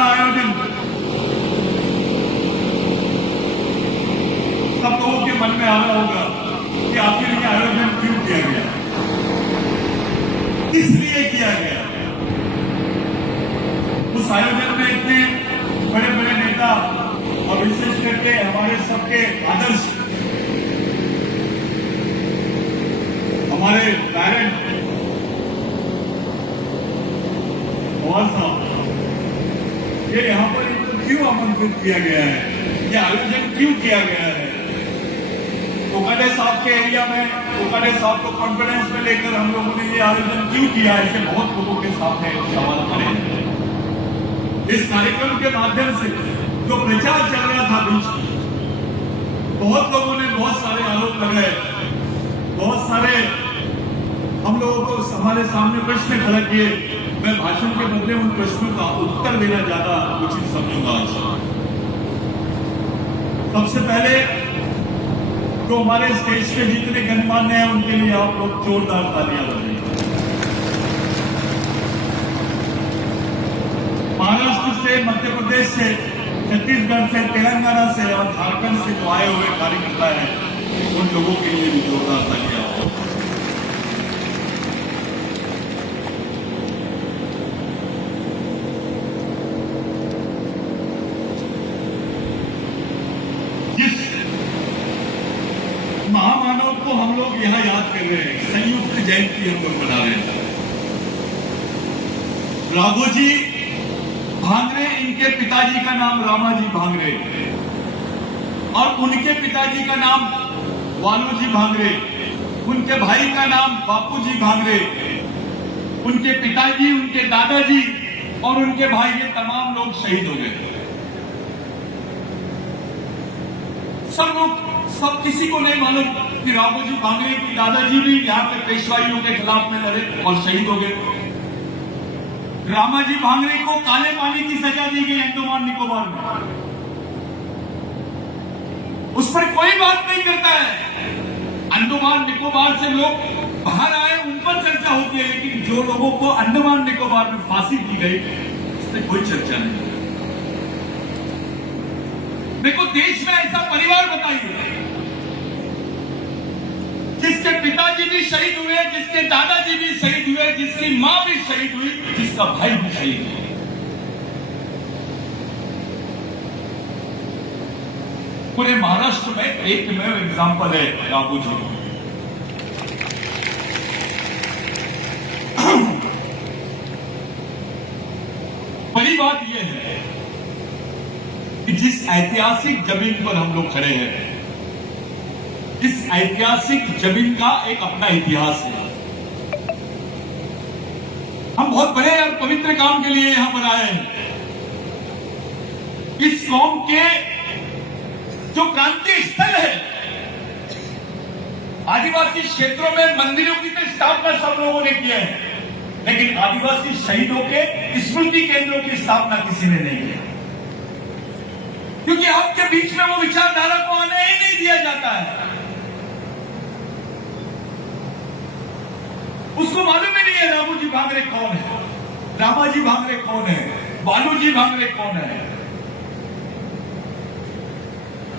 का आयोजन सब लोगों के मन में आ रहा होगा कि आखिर ये आयोजन क्यों किया गया, किस लिए किया गया। उस आयोजन में इतने बड़े बड़े नेता और विशेष करके हमारे सबके आदर्श, हमारे पेरेंट पवार साहब, ये यहाँ पर क्यों आमंत्रित किया गया है, ये आयोजन क्यों किया गया है। कोकाटे साहब के एरिया में कोकाटे साहब को कॉन्फिडेंस में लेकर हम लोगों ने ये आयोजन क्यों किया, ऐसे बहुत लोगों के सामने सवाल खड़े हैं। इस कार्यक्रम के माध्यम से जो प्रचार चल रहा था बीच में, बहुत लोगों ने बहुत सारे आरोप लगाए, बहुत सारे हम लोगों को हमारे सामने प्रश्न खड़े किए। मैं भाषण के बदले उन प्रश्नों का उत्तर देना ज्यादा उचित समझूंगा आज। सबसे पहले तो हमारे स्टेज पे जितने गणमान्य हैं उनके लिए आप लोग जोरदार तालियां बजाइए। महाराष्ट्र से, मध्य प्रदेश से, छत्तीसगढ़ से, तेलंगाना से और झारखंड से जो आए हुए कार्यकर्ता हैं उन लोगों के लिए भी जोरदार तालियां। जिस महामानव को हम लोग यहां याद कर रहे हैं, संयुक्त जयंती हम लोग मना रहे हैं, राघोजी भांगरे, इनके पिताजी का नाम रामाजी भांगरे और उनके पिताजी का नाम वालूजी भांगरे, उनके भाई का नाम बापूजी भांगरे, उनके पिताजी, उनके दादाजी और उनके भाई, ये तमाम लोग शहीद हो गए। सब लोग, सब किसी को नहीं मालूम कि राघोजी भांगरे की दादाजी भी यहाँ पे पेशवाइयों के खिलाफ में लड़े और शहीद हो गए। रामाजी भांगरे को काले पानी की सजा दी गई अंडमान निकोबार में, उस पर कोई बात नहीं करता है। अंडमान निकोबार से लोग बाहर आए, उन पर चर्चा होती है, लेकिन जो लोगों को अंडमान निकोबार में फांसी दी गई उस पर कोई चर्चा नहीं। देखो, देश में ऐसा परिवार बताइए जिसके पिताजी भी शहीद हुए, जिसके दादाजी भी शहीद हुए, जिसकी मां भी शहीद हुई, जिसका भाई भी शहीद हुआ। पूरे महाराष्ट्र में एक में एग्जाम्पल है राघोजी। बड़ी बात यह है कि जिस ऐतिहासिक जमीन पर हम लोग खड़े हैं, इस ऐतिहासिक जमीन का एक अपना इतिहास है। हम बहुत बड़े और पवित्र काम के लिए यहां पर आए हैं। इस कौम के जो क्रांति स्थल है, आदिवासी क्षेत्रों में मंदिरों की तो स्थापना सब लोगों ने किया है, लेकिन आदिवासी शहीदों के स्मृति केंद्रों की स्थापना किसी ने नहीं की, क्योंकि आपके बीच में वो विचारधारा को आने ही नहीं दिया जाता है। उसको मालूम ही नहीं है राघोजी भांगरे कौन है, रामाजी भांगरे कौन है, बालूजी भांगरे कौन है।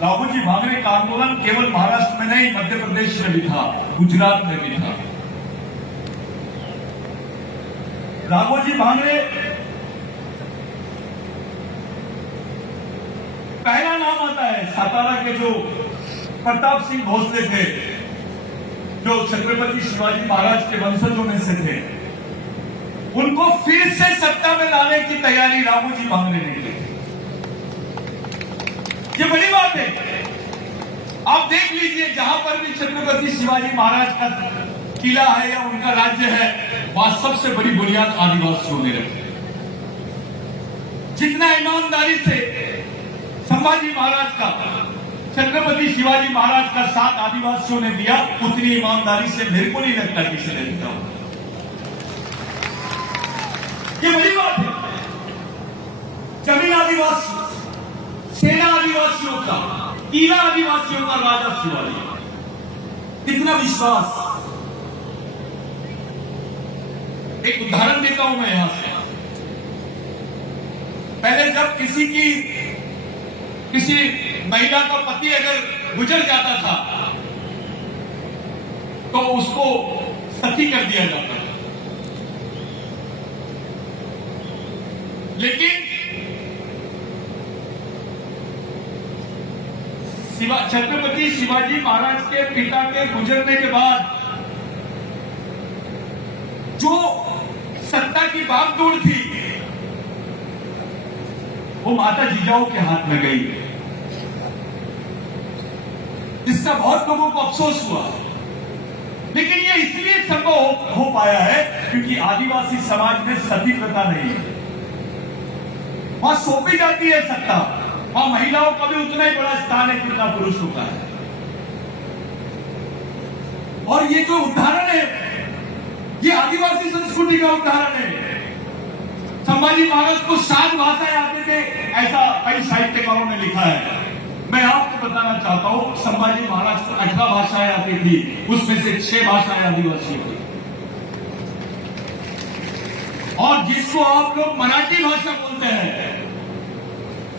राघोजी भांगरे का आंदोलन केवल महाराष्ट्र में नहीं, मध्य प्रदेश में भी था, गुजरात में भी था। राघोजी भांगरे पहला नाम आता है सातारा के जो प्रताप सिंह भोसले थे, जो छत्रपति शिवाजी महाराज के वंशजों में से थे, उनको फिर से सत्ता में लाने की तैयारी राघोजी भांगरे ने की। ये बड़ी बात है। आप देख लीजिए, जहां पर भी छत्रपति शिवाजी महाराज का किला है या उनका राज्य है, वहां सबसे बड़ी बुनियाद आदिवासियों ने रखी। जितना ईमानदारी से संभाजी महाराज का, छत्रपति शिवाजी महाराज का साथ आदिवासियों ने दिया, उतनी ईमानदारी से मेरे को नहीं लगता किसी ने दिया। ये बड़ी बात है। जमीन आदिवासी, सेना आदिवासियों का, किला आदिवासियों का, राजा शिवाजी, कितना विश्वास। एक उदाहरण देता हूं मैं यहां से। पहले जब किसी महिला का पति अगर गुजर जाता था तो उसको सती कर दिया जाता था, लेकिन छत्रपति शिवाजी महाराज के पिता के गुजरने के बाद जो सत्ता की बागडोर थी वो माता जिजाऊ के हाथ में गई, इसका बहुत लोगों को अफसोस हुआ। लेकिन ये इसलिए संभव हो पाया है क्योंकि आदिवासी समाज में सती प्रथा नहीं है। वहां सौंपी जाती है सत्ता, वहां महिलाओं का भी उतना ही बड़ा स्थान है जितना पुरुषों का है। और ये जो उदाहरण है ये आदिवासी संस्कृति का उदाहरण है। संभाजी महाराज को 7 भाषाएं आते थे, ऐसा कई साहित्यकारों ने लिखा है। मैं आपको बताना चाहता हूं संभाजी महाराज को 18 भाषाएं आती थी, उसमें से 6 भाषाएं आदिवासी थी। और जिसको आप लोग मराठी भाषा बोलते हैं,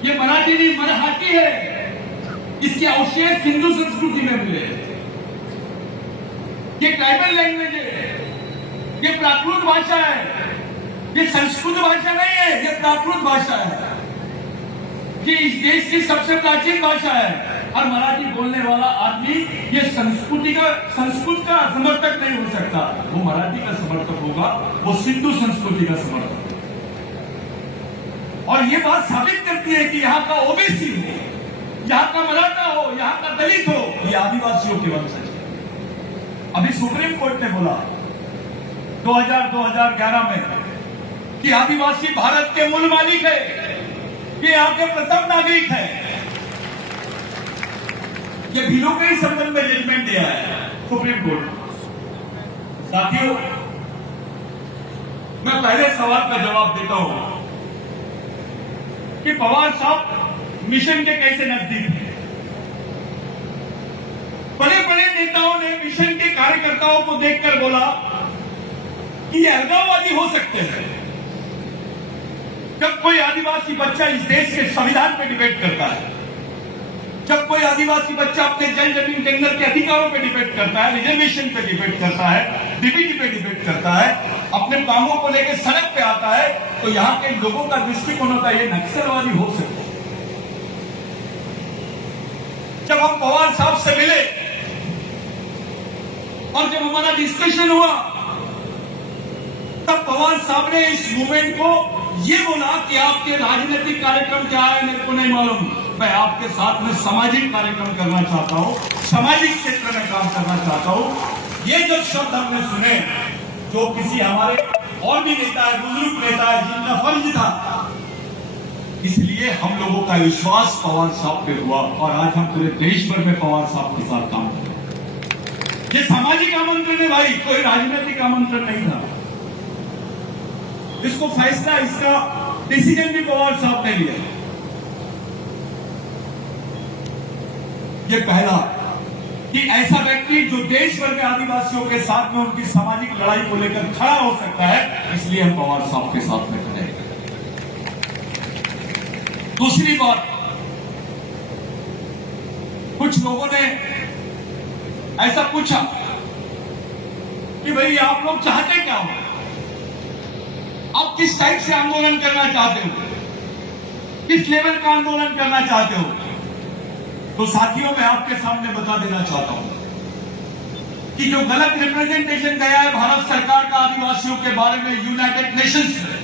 ये मराठी नहीं मराठी है। इसके अवशेष हिंदू संस्कृति में मिले। ये ट्राइबल लैंग्वेज है, ये प्राकृत भाषा है, ये संस्कृत भाषा नहीं है, ये प्राकृत भाषा है। ये इस देश की सबसे प्राचीन भाषा है। और मराठी बोलने वाला आदमी ये संस्कृत का समर्थक नहीं हो सकता। वो मराठी का समर्थक होगा, वो सिंधु संस्कृति का समर्थक। और ये बात साबित करती है कि यहाँ का ओबीसी हो, यहाँ का मराठा हो, यहाँ का दलित हो, ये आदिवासियों के वंशज है। अभी सुप्रीम कोर्ट ने बोला 2011 में कि आदिवासी भारत के मूल मालिक है, ये यहाँ के प्रथम नागरिक है। ये भीलों के ही संबंध में जजमेंट दिया है सुप्रीम कोर्ट। साथियों, मैं पहले सवाल का जवाब देता हूं कि पवार साहब मिशन के कैसे नजदीक हैं। बड़े बड़े नेताओं ने मिशन के कार्यकर्ताओं को देखकर बोला कि ये अलगाववादी हो सकते हैं। जब कोई आदिवासी बच्चा इस देश के संविधान पे डिबेट करता है, जब कोई आदिवासी बच्चा अपने जल जमीन जंगल के अधिकारों पे डिबेट करता है, रिजर्वेशन पे डिबेट करता है, डीबीटी पे डिबेट करता है, अपने कामों को लेकर सड़क पे आता है, तो यहाँ के लोगों का दृष्टिकोण होता है ये नक्सलवादी हो सकते हैं। जब हम पवार साहब से मिले और जब हमारा डिस्कशन हुआ, तब पवार साहब ने इस मूवमेंट को ये बोला कि आपके राजनीतिक कार्यक्रम क्या है मेरे को नहीं मालूम, मैं आपके साथ में सामाजिक कार्यक्रम करना चाहता हूं, सामाजिक क्षेत्र में काम करना चाहता हूं। ये जब शब्द हमने सुने, जो किसी हमारे और भी नेता है, बुजुर्ग नेता है, जिनका फर्ज था, इसलिए हम लोगों का विश्वास पवार साहब पे हुआ और आज हम पूरे देश भर में पवार साहब के साथ काम कर रहे हैं। ये सामाजिक आमंत्रण है भाई, कोई राजनीतिक आमंत्रण नहीं था। इसको फैसला, इसका डिसीजन भी पवार साहब ने लिया। ये पहला कि ऐसा व्यक्ति जो देश भर के आदिवासियों के साथ में उनकी सामाजिक लड़ाई को लेकर खड़ा हो सकता है, इसलिए हम पवार साहब के साथ में खड़े हैं। दूसरी बात, कुछ लोगों ने ऐसा पूछा कि भाई आप लोग चाहते क्या हो, आप किस टाइप से आंदोलन करना चाहते हो, किस लेवल का आंदोलन करना चाहते हो। तो साथियों, मैं आपके सामने बता देना चाहता हूं कि जो गलत रिप्रेजेंटेशन गया है भारत सरकार का आदिवासियों के बारे में यूनाइटेड नेशंस में,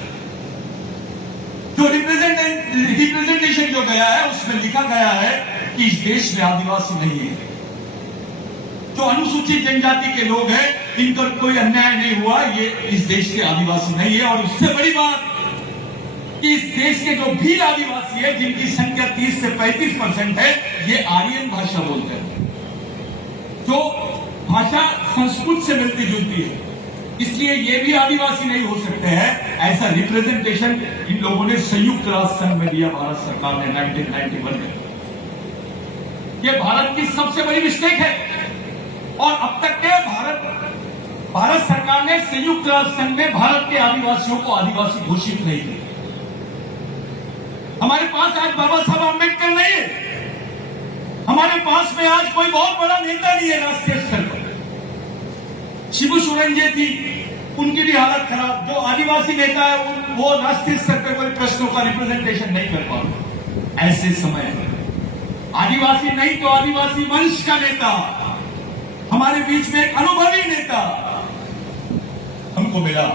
जो रिप्रेजेंटेशन जो गया है उसमें लिखा गया है कि इस देश में आदिवासी नहीं है, जो अनुसूचित जनजाति के लोग हैं इन पर कोई अन्याय नहीं हुआ, ये इस देश के आदिवासी नहीं है। और उससे बड़ी बात कि इस देश के जो भील आदिवासी है, जिनकी संख्या 30 से 35% है, ये आर्यन भाषा बोलते हैं, जो भाषा संस्कृत से मिलती जुलती है, इसलिए ये भी आदिवासी नहीं हो सकते हैं। ऐसा रिप्रेजेंटेशन इन लोगों ने संयुक्त राष्ट्र संघ में दिया भारत सरकार ने 1991 में। ये भारत की सबसे बड़ी मिस्टेक है। और अब तक के भारत सरकार ने संयुक्त राष्ट्र संघ में भारत के आदिवासियों को आदिवासी घोषित नहीं किया। पास आज बाबा साहब आंबेडकर नहीं है, हमारे पास में आज कोई बहुत बड़ा नेता नहीं है राष्ट्रीय स्तर पर। शिबू सोरेन जी थी, उनकी भी हालत खराब। जो आदिवासी नेता है वो राष्ट्रीय स्तर पर कोई प्रश्नों का रिप्रेजेंटेशन नहीं कर पा रहा। ऐसे समय आदिवासी नहीं तो आदिवासी वंश का नेता, हमारे बीच में एक अनुभवी नेता हमको मिला।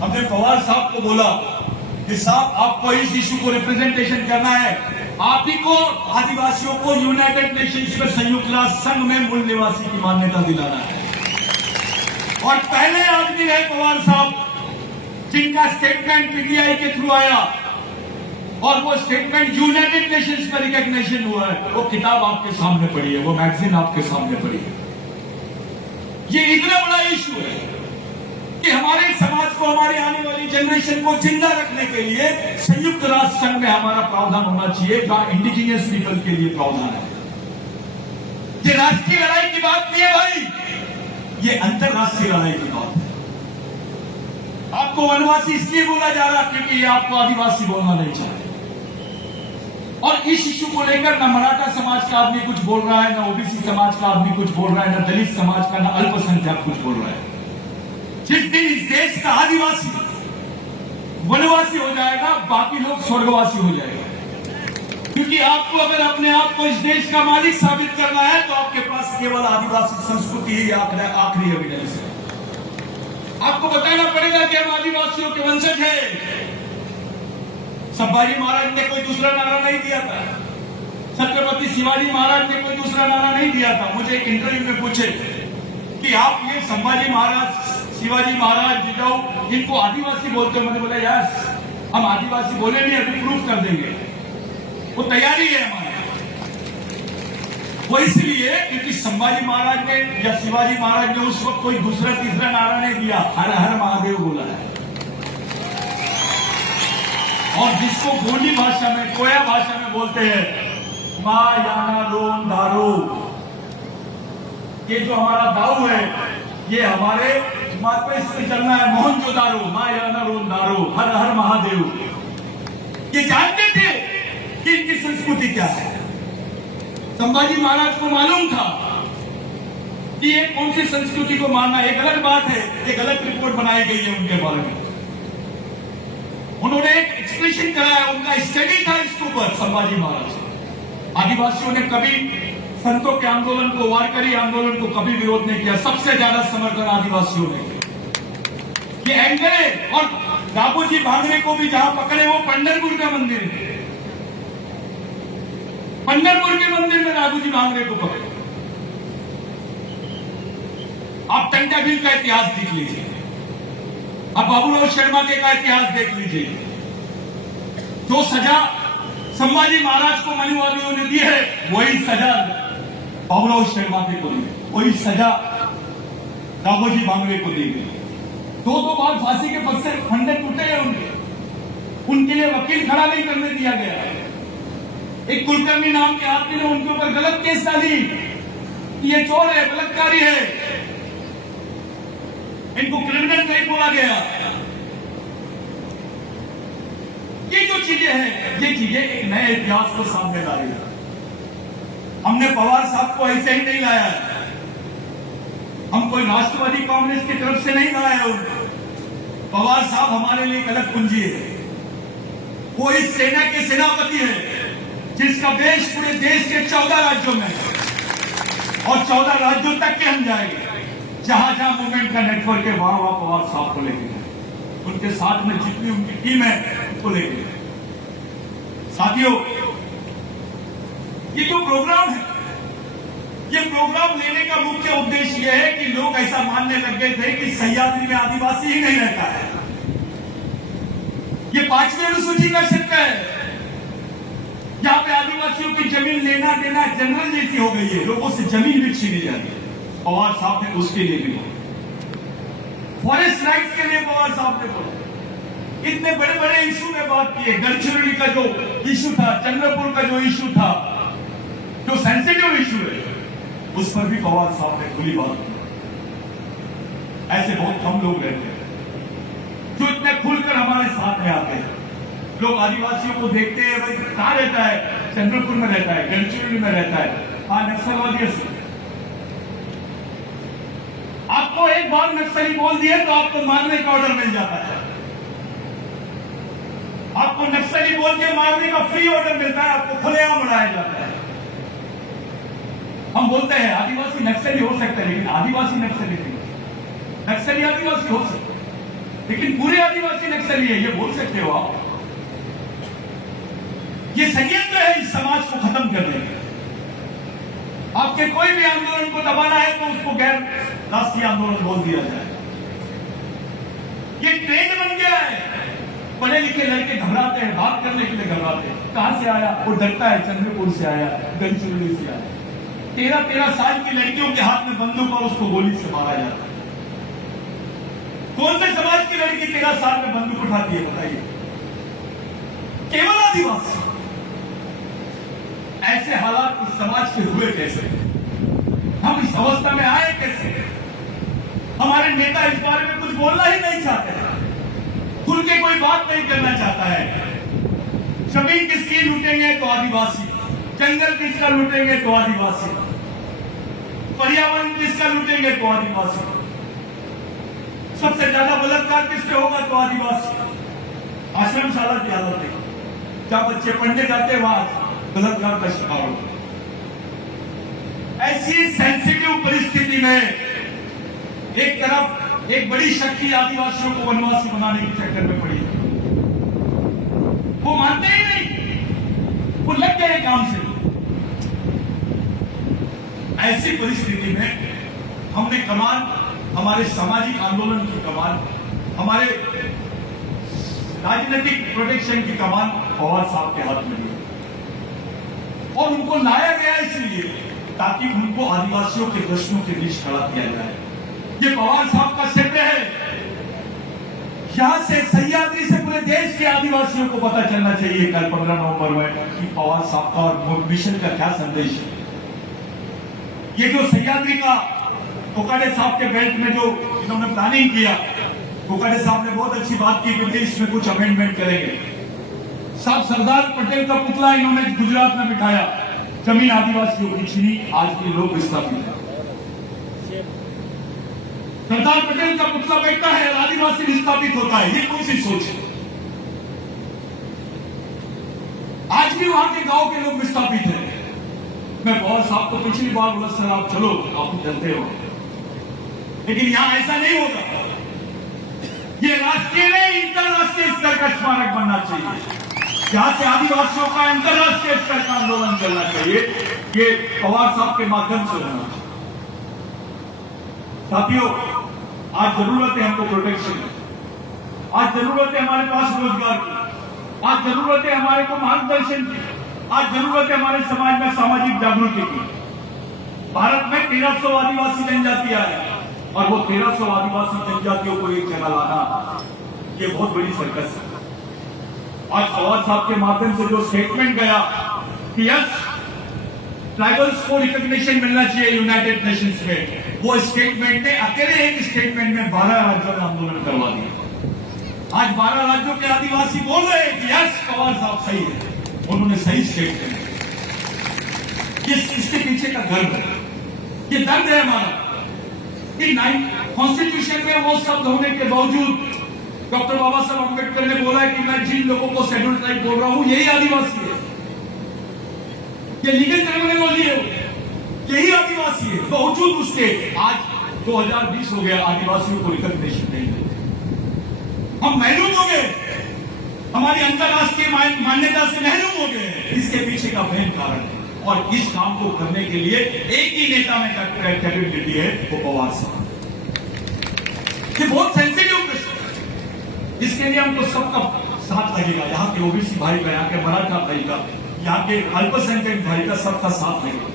हमने पवार साहब को बोला कि साहब आपको इस इशू को रिप्रेजेंटेशन करना है, आप ही को आदिवासियों को यूनाइटेड नेशंस में संयुक्त राष्ट्र संघ में मूल निवासी की मान्यता दिलाना है। और पहले आदमी है पवार साहब जिनका स्टेटमेंट पीटीआई के थ्रू आया और वो स्टेटमेंट यूनाइटेड नेशंस का रिकॉग्निशन हुआ है। वो किताब आपके सामने पड़ी है, वो मैगजीन आपके सामने पड़ी है। ये इतना बड़ा इशू है कि हमारे समाज को, हमारी आने वाली जनरेशन को जिंदा रखने के लिए संयुक्त राष्ट्र संघ में हमारा प्रावधान होना चाहिए, जहां इंडिजिनियस पीपल के लिए प्रावधान है। ये राष्ट्रीय लड़ाई की बात नहीं है भाई, ये अंतरराष्ट्रीय लड़ाई की बात है। आपको वनवासी इसलिए बोला जा रहा क्योंकि ये आपको आदिवासी बोलना नहीं चाहते। और इस इशू को लेकर न मराठा समाज का आदमी कुछ बोल रहा है, न ओबीसी समाज का आदमी कुछ बोल रहा है, न दलित समाज का, न अल्पसंख्यक कुछ बोल रहा है। जिस दिन इस देश का आदिवासी वनवासी हो जाएगा, बाकी लोग स्वर्गवासी हो जाएगा। क्योंकि आपको अगर अपने आप को इस देश का मालिक साबित करना है तो आपके पास केवल आदिवासी संस्कृति ही आखिरी एविडेंस है। आपको बताना पड़ेगा कि हम आदिवासियों के वंशज हैं। संभाजी महाराज ने कोई दूसरा नारा नहीं दिया था, छत्रपति शिवाजी महाराज ने कोई दूसरा नारा नहीं दिया था। मुझे एक इंटरव्यू में पूछे कि आप ये संभाजी महाराज, शिवाजी महाराज, जिजाऊ, इनको आदिवासी बोलते हैं। मैंने बोला यार हम आदिवासी बोले नहीं, अभी प्रूफ कर देंगे, वो तैयारी है हमारी। वो इसलिए क्योंकि संभाजी महाराज ने या शिवाजी महाराज ने उस वक्त कोई दूसरा तीसरा नारा नहीं दिया, हर हर महादेव बोला है। और जिसको गोंडी भाषा में, कोया भाषा में बोलते हैं मां याना रोन दारू, ये जो हमारा दाऊ है, ये हमारे मार्ग से चलना है। मोहनजोदारो, मां याना रोन दारू, हर हर महादेव। ये जानते थे कि इनकी संस्कृति क्या है। संभाजी महाराज को मालूम था कि ये कौन सी संस्कृति को मानना। एक अलग बात है, एक अलग रिपोर्ट बनाई गई है उनके बारे में। उन्होंने एक एक्सप्रेशन कराया, उनका स्टडी था इसके ऊपर। संभाजी महाराज, आदिवासियों ने कभी संतों के आंदोलन को, वारकरी आंदोलन को कभी विरोध नहीं किया। सबसे ज्यादा समर्थन आदिवासियों ने किया। ये एंकरे और राघोजी भांगरे को भी जहां पकड़े वो पंढरपुर का मंदिर है, पंढरपुर के मंदिर में राघोजी भांगरे को पकड़े। आप टंटाबिल का इतिहास देख लीजिए, आप बाबूराव शर्मा के का इतिहास देख लीजिए। जो सजा संभाजी महाराज को मनुवादियों ने दी है, वही सजा बाबूराव शर्मा के को दी, वही सजा राघोजी भांगरे को दी गई। दो बार फांसी के पद से फंडे टूटे हैं उनके लिए वकील खड़ा नहीं करने दिया गया। एक कुलकर्णी नाम के आदमी ने उनके ऊपर गलत केस डाली, ये चोर है, बलात्कारी है, इनको क्रिमिनल नहीं बोला गया। ये जो चीजें हैं, ये चीजें एक नए इतिहास को सामने ला रही है। हमने पवार साहब को ऐसे ही नहीं लाया है, हम कोई राष्ट्रवादी कांग्रेस की तरफ से नहीं लाए हैं। पवार साहब हमारे लिए एक अलग पूंजी है। वो इस सेना के सेनापति है जिसका देश पूरे देश के 14 राज्यों में और 14 राज्यों तक के हम जाएंगे। जहां जहां मूवमेंट का नेटवर्क है वहां वहां पवार साहब को लेके जाए, उनके साथ में जितनी उनकी टीम है उनको लेके जाए। साथियों, ये जो प्रोग्राम है, ये प्रोग्राम लेने का मुख्य उद्देश्य यह है कि लोग ऐसा मानने लग गए थे कि सह्याद्री में आदिवासी ही नहीं रहता है। ये 5वीं अनुसूची का क्षेत्र है, जहां पे आदिवासियों की जमीन लेना देना जनरल जैसी हो गई है, लोगों से जमीन भी छीनी जाती है। पवार साहब ने उसके लिए भी बोला, फॉरेस्ट राइट्स के लिए पवार साहब ने बोला। इतने बड़े बड़े इशू में बात की है। गढ़चिरौली का जो इशू था, चंद्रपुर का जो इशू था, जो सेंसिटिव इशू है, उस पर भी पवार साहब ने खुली बात की। ऐसे बहुत कम लोग रहते हैं जो इतने खुलकर हमारे साथ में आते हैं। लोग आदिवासियों को देखते हैं, भाई कहाँ रहता है, चंद्रपुर में रहता है, गढ़चिरौली में रहता है, हाँ नक्सलवादी से। आपको एक बार नक्सली बोल दिए तो आपको मारने का ऑर्डर मिल जाता है, आपको नक्सली बोल के मारने का फ्री ऑर्डर मिलता है, आपको खुलेआम उड़ाया जाता है। हम बोलते हैं आदिवासी नक्सली हो सकता है, लेकिन आदिवासी नक्सली नहीं। नक्सली आदिवासी हो सकते हैं, लेकिन पूरे आदिवासी नक्सली है, ये बोल सकते हो आप? ये षड्यंत्र है इस समाज को खत्म करने का। आपके कोई भी आंदोलन को दबाना है तो उसको गैर राष्ट्रीय आंदोलन बोल दिया जाए। ये ट्रेंड बन गया है। पढ़े लिखे लड़के घबराते हैं, बात करने के लिए घबराते हैं। कहां से आया? वो डरता है, चंद्रपुर से आया, गढ़चिरौली से आया। 13-13 साल की लड़कियों के हाथ में बंदूक और उसको गोली से मारा जाता है। कौन से समाज की लड़की 13 साल में बंदूक उठाती है, बताइए? केवल आदिवासी। ऐसे हालात उस समाज के हुए कैसे? हम इस अवस्था में आए कैसे? हमारे नेता इस बारे में कुछ बोलना ही नहीं चाहते, खुल के कोई बात नहीं करना चाहता है। जमीन किसकी लूटेंगे तो आदिवासी, जंगल किसका लूटेंगे तो आदिवासी, पर्यावरण किसका लूटेंगे तो आदिवासी, सबसे ज्यादा बलात्कार किस पे होगा तो आदिवासी। आश्रमशाला की हालत है, जहां बच्चे पढ़ने जाते वहां बलात्कार का शिकार होते। ऐसी सेंसिटिव परिस्थिति में एक तरफ एक बड़ी शक्ति आदिवासियों को वनवासी बनाने के चक्कर में पड़ी है, वो मानते ही नहीं, वो लग गए काम से। ऐसी परिस्थिति में हमने कमान, हमारे सामाजिक आंदोलन की कमान, हमारे राजनीतिक प्रोटेक्शन की कमान पवार साहब के हाथ में दी और उनको लाया गया इसलिए ताकि उनको आदिवासियों के दुश्मनों के बीच खड़ा किया जाए। ये पवार साहब का क्षेत्र है। यहां से सह्याद्री से पूरे देश के आदिवासियों को पता चलना चाहिए कल 15 नवंबर में कि पवार साहब का और मिशन का क्या संदेश है। ये जो सह्याद्री का कोकाटे साहब के बेल्ट में जो इन्होंने प्लानिंग किया, कोकाटे साहब ने बहुत अच्छी बात की कि इसमें कुछ अमेंडमेंट करेंगे। साहब सरदार पटेल का पुतला इन्होंने गुजरात में बिठाया, जमीन आदिवासियों की छीनी, आज भी लोग विस्थापित हैं। सरदार पटेल का पुतला बैठता है, आदिवासी विस्थापित होता है, ये कौन सी सोच है? आज भी वहां के गांव के लोग विस्थापित हैं। मैं बहुत साहब को पिछली बार बोला, सर आप चलो, आप चलते हो, लेकिन यहां ऐसा नहीं होगा। ये राष्ट्रीय नहीं, इंटरराष्ट्रीय स्तर का स्मारक बनना चाहिए, जहां से आदिवासियों का अंतरराष्ट्रीय स्तर का आंदोलन चलना चाहिए। ये पवार साहब के माध्यम से होना चाहिए। साथियों, आज जरूरत है हमको प्रोटेक्शन की, आज जरूरत है हमारे पास रोजगार की, आज जरूरत है हमारे को मार्गदर्शन की, आज जरूरत है हमारे समाज में सामाजिक जागृति की। भारत में 1300 आदिवासी जनजातियां हैं और वो 1300 आदिवासी जनजातियों को एक जगह लाना, ये बहुत बड़ी सर्कस है। आज पवार साहब के माध्यम से जो स्टेटमेंट गया कि यस ट्राइबल्स को रिकॉग्निशन मिलना चाहिए यूनाइटेड नेशंस में, वो स्टेटमेंट ने अकेले एक स्टेटमेंट में 12 राज्यों में आंदोलन करवा दिया। आज 12 राज्यों के आदिवासी बोल रहे हैं कि यस पवार साहब सही है, उन्होंने सही स्टेटमेंट। इसके पीछे का गर्व है, ये दर्द है हमारा कि कॉन्स्टिट्यूशन में वो शब्द होने के बावजूद डॉक्टर बाबा साहब अम्बेडकर ने बोला है कि मैं जिन लोगों को शेड्यूल ट्राइब बोल रहा हूं यही आदिवासी है, ये लीगल टर्मिनोलॉजी है, यही आदिवासी है। बावजूद उसके आज 2020 हो गया, आदिवासियों को रिकॉग्निशन नहीं मिलती। हम महरूम हो गए, हमारी अंतरराष्ट्रीय मान्यता से महरूम हो गए। इसके पीछे का मेन कारण है और इस काम को करने के लिए एक ही नेता में कैपेबिलिटी है, वो पवार साहब। ये बहुत सेंसिटिव प्रश्न है, इसके लिए हमको सबका साथ लगेगा। यहाँ के ओबीसी भाई का, यहाँ के मराठा भाई का, यहाँ के अल्पसंख्यक भाई का, सबका साथ लगेगा।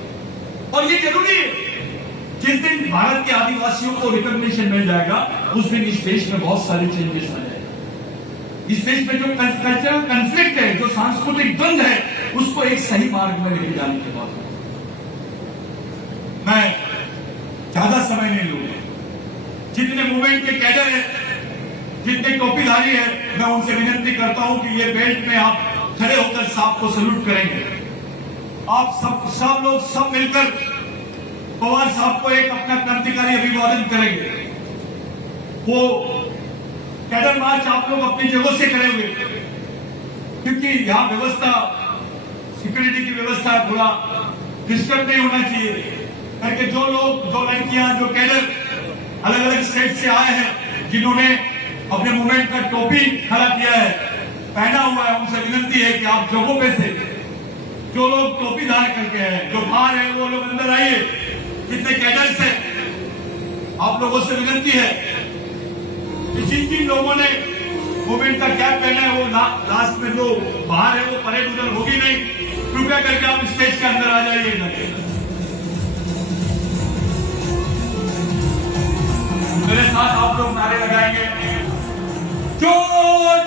और ये जरूरी है, जिस दिन भारत के आदिवासियों को रिकॉग्निशन मिल जाएगा उस दिन इस देश में बहुत सारे चेंजेस आ जाएंगे। इस देश में जो कल्चरल कंफ्लिक्ट है, जो सांस्कृतिक द्वंद है, उसको एक सही मार्ग में लेके जाने के बाद मैं ज्यादा समय नहीं लूंगा। जितने मूवमेंट के कैडर हैं, जितने टोपीधारी है मैं उनसे विनती करता हूं कि ये बेल्ट में आप खड़े होकर साहब को सल्यूट करेंगे। आप सब लोग सब मिलकर पवार साहब को एक अपना क्रांतिकारी अभिवादन करेंगे। वो कैडर मार्च आप लोग अपनी जगहों से करेंगे, क्योंकि यहाँ व्यवस्था सिक्योरिटी की व्यवस्था थोड़ा डिस्टर्ब नहीं होना चाहिए करके जो लोग, जो लड़कियां, जो कैडर अलग अलग स्टेट से आए हैं, जिन्होंने अपने मूवमेंट का टोपी खड़ा किया है, पहना हुआ है, उनसे विनती है कि आप जगहों पे से जो लोग टोपी धार करके हैं, जो बाहर है, वो लोग अंदर आइए। जितने कैडर्स हैं, आप लोगों से विनती है कि जिन लोगों ने मूवमेंट का कैप पहना है, वो लास्ट में जो बाहर है वो परेड उधर होगी नहीं, कृपया करके आप स्टेज के अंदर आ जाइए। मेरे साथ आप लोग नारे लगाएंगे, जो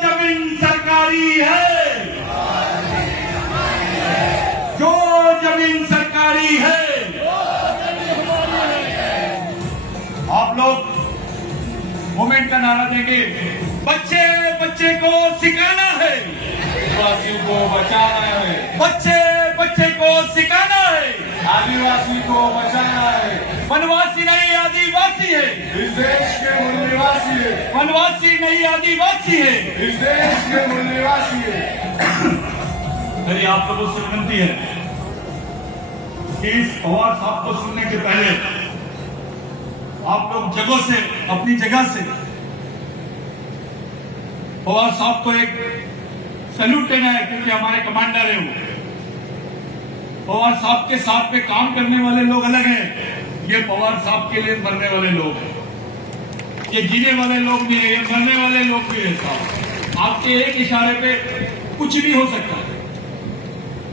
जमीन सरकारी है, जो जमीन सरकारी है। आप लोग मूवमेंट का नारा देंगे, बच्चे बच्चे को सिखाना है, आदिवासियों को बचाना है, बच्चे बच्चे को सिखाना है, आदिवासी को बचाना है। वनवासी नहीं आदिवासी है, इस देश के मूल निवासी है, वनवासी नहीं आदिवासी है। इस देश के मूल निवासी है। मेरी आप लोगों से विनती है कि इस पवार साहब को सुनने के पहले आप लोग जगहों से, अपनी जगह से पवार साहब को एक सैल्यूट देना है, क्योंकि हमारे कमांडर है वो। पवार साहब के साथ में काम करने वाले लोग अलग हैं, ये पवार साहब के लिए मरने वाले लोग हैं। ये जीने वाले लोग भी है, ये मरने वाले लोग भी है। साहब, आपके एक इशारे पे कुछ भी हो सकता है।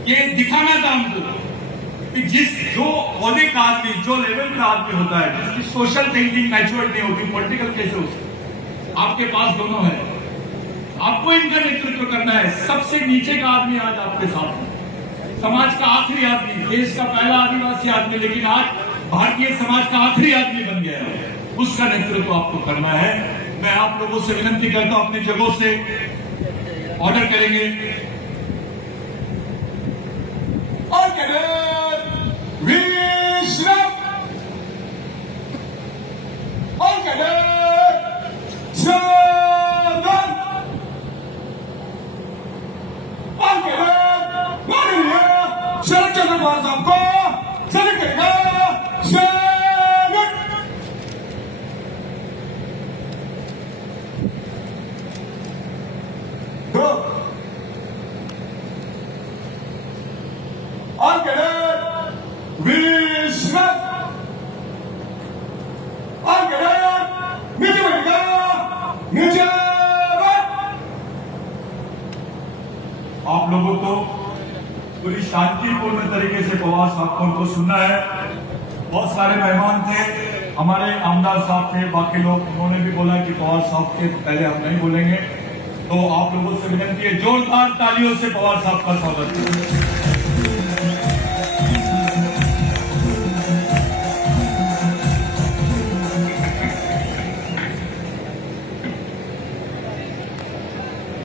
ये दिखाना था हमको कि जो ओहदे का आदमी, जो लेवल का आदमी होता है, जिसकी सोशल थिंकिंग मैच्योर नहीं होती, पॉलिटिकल कैसे हो सकती। आपके पास दोनों है, आपको इनका नेतृत्व करना है। सबसे नीचे का आदमी आज आपके साथ है, समाज का आखिरी आदमी, देश का पहला आदिवासी आदमी, लेकिन आज भारतीय समाज का आखिरी आदमी बन गया है। उसका नेतृत्व आपको करना है। मैं आप लोगों से विनती करता हूं, अपनी जगहों से ऑर्डर करेंगे। और आप लोगों को पूरी शांतिपूर्ण तरीके से पवार साहब को उनको सुनना है। बहुत सारे मेहमान थे, हमारे आमदार साहब थे, बाकी लोग, उन्होंने भी बोला कि पवार साहब के पहले हम नहीं बोलेंगे। तो आप लोगों से विनती है, जोरदार तालियों से पवार साहब का स्वागत करें।